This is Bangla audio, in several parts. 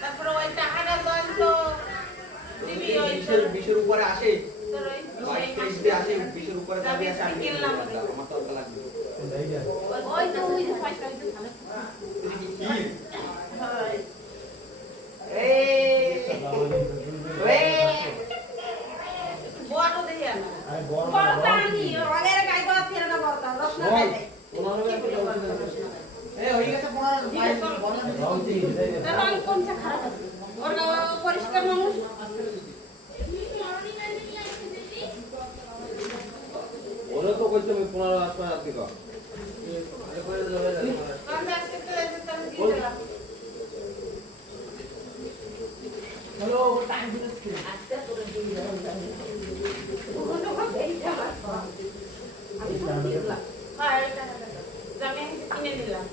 তারপরে ওই টাকাটা তো বিশের উপরে আসে, আসে বিশের উপরে দাবি আসে, আমার তরকা লাগবে ওই তো ওই যে ফাইটা ওই তো বড় দেয়া বড় টানি ওরে গাই গলা ফেরে না বড় রসনা খাই দেয় এ হই গেছে বড় তার রং কোনটা খারাপ আছে ওর পরিষ্কার মানুষ ওরা তো কইছে আমি 15 আসবে রাতে কা আমি আজকে তো দিয়ে দিলাম হ্যালো টাইম দিতে আজকে তোর দিয়ে দিলাম ওগুলো হবে আমি তো দিলাম হ্যাঁ এটা জামে কিনে নিলাম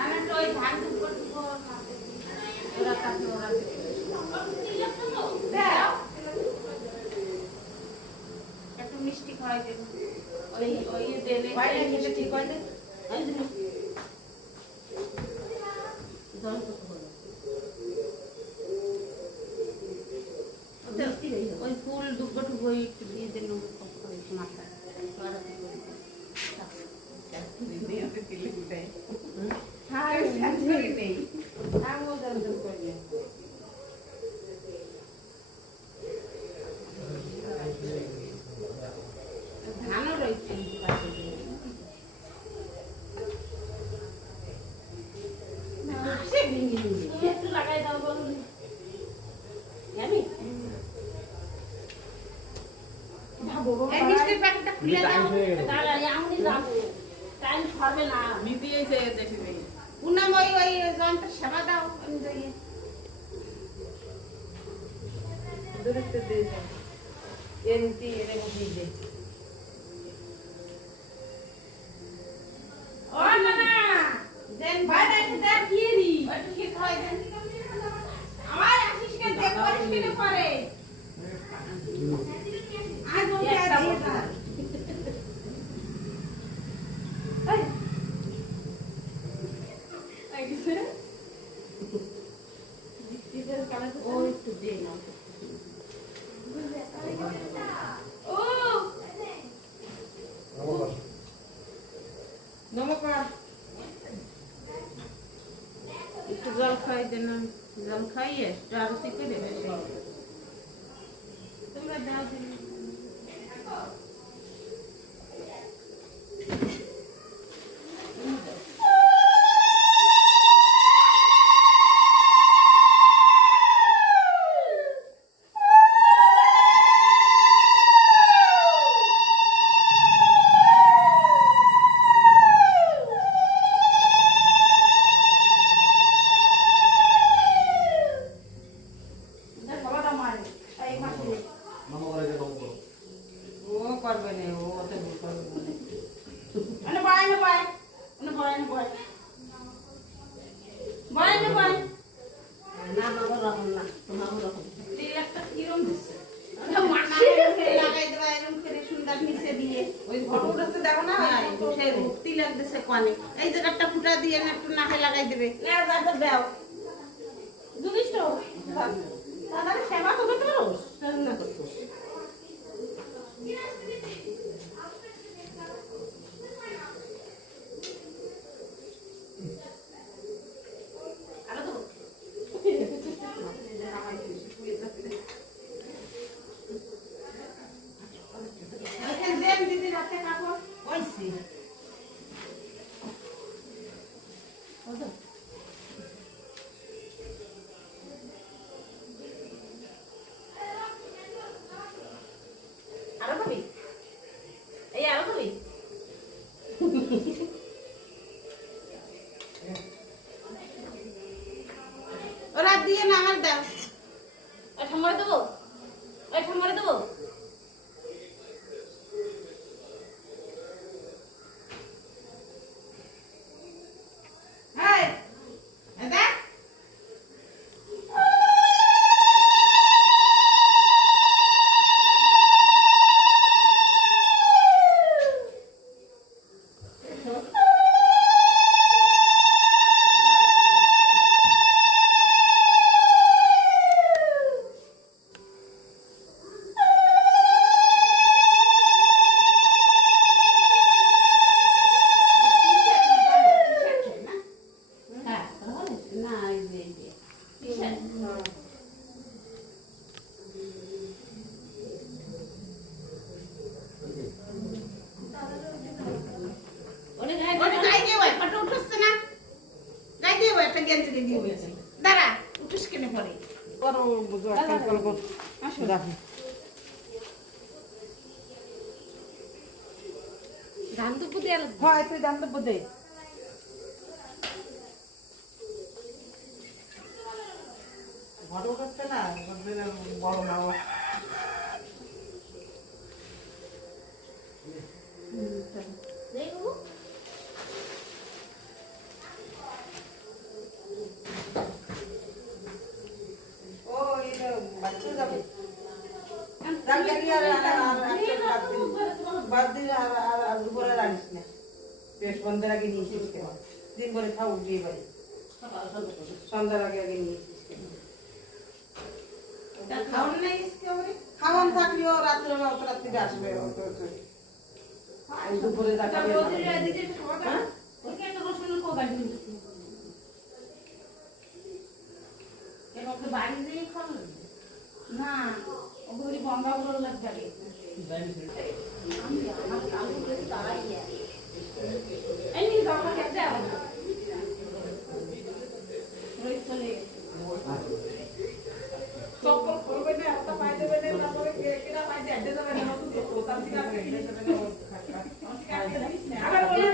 আমি তো ওই ধান দুপুর ওরা কাটলো ওরা একটু মিষ্টি খাওয়াই দেব ওই ওই দেলে বাইরে খেতে ঠিক হয় না ওই ফুল দুটো বই একটু দিয়ে দিল মাথা ধানও রয়েছে একটু লাগাই দাও বলুন জানি এই মিষ্টির প্যাকেটটা খুলে দাও তাহলে আমি যাব টাইম হবে না আমি দিয়েছে দেখি নেই পুনাম ওই ওই জনটা সেবা দাও আমি যাই দেখতে দিয়ে দাও এমটি এর মধ্যে দিয়ে ও না না দেন বাইরে দেন কি রি ওটা কি খাই দেন আমার আসিসকে দেখ পরিষ্কার করে আজ ওকে আজ দিয়ে দাও এই কিসে দিদির কানে তো ও একটু দে না ও নমস্কার একটু জল খাই দেন জল খাইয়ে একটু আরতি করে তোমরা দাও দিন এই জায়গাটা ফুটা দিয়ে একটু নাকে লাগাই দেবে দাও জিনিস তো দাদা সেবা করবে তো না করতো ওরা দিয়ে না আমার দাও এটা মরে দেবো এটা মরে দেবো আসো রাখি ধান তো পুঁতে আর হয় তুই দাম দেবো দে ঘটক হচ্ছে না বড় না দেখো ও এটা বাচ্চা যাবে রাখি আর বাদ দিলে আর দুপুরে রাখিস না পেট বন্ধের আগে নিয়েছিস কেন দিন ভরে খাও বিয়ে বাড়ি সন্ধ্যার আগে আগে নিয়েছিস কেন খাওয়ান থাকলেও রাত্রে অত রাত্রিতে আসবে দুপুরে দেখাবে না ওগুলি বন্ধা গুলো লাগবে এই নিয়ে যাও না কেটে যাও রোজ চলে চপ্পল করবে না হাতটা পাই দেবে না তারপরে কেনা পাই দিয়ে যাবে না নতুন তো তার ঠিক আছে আবার বলে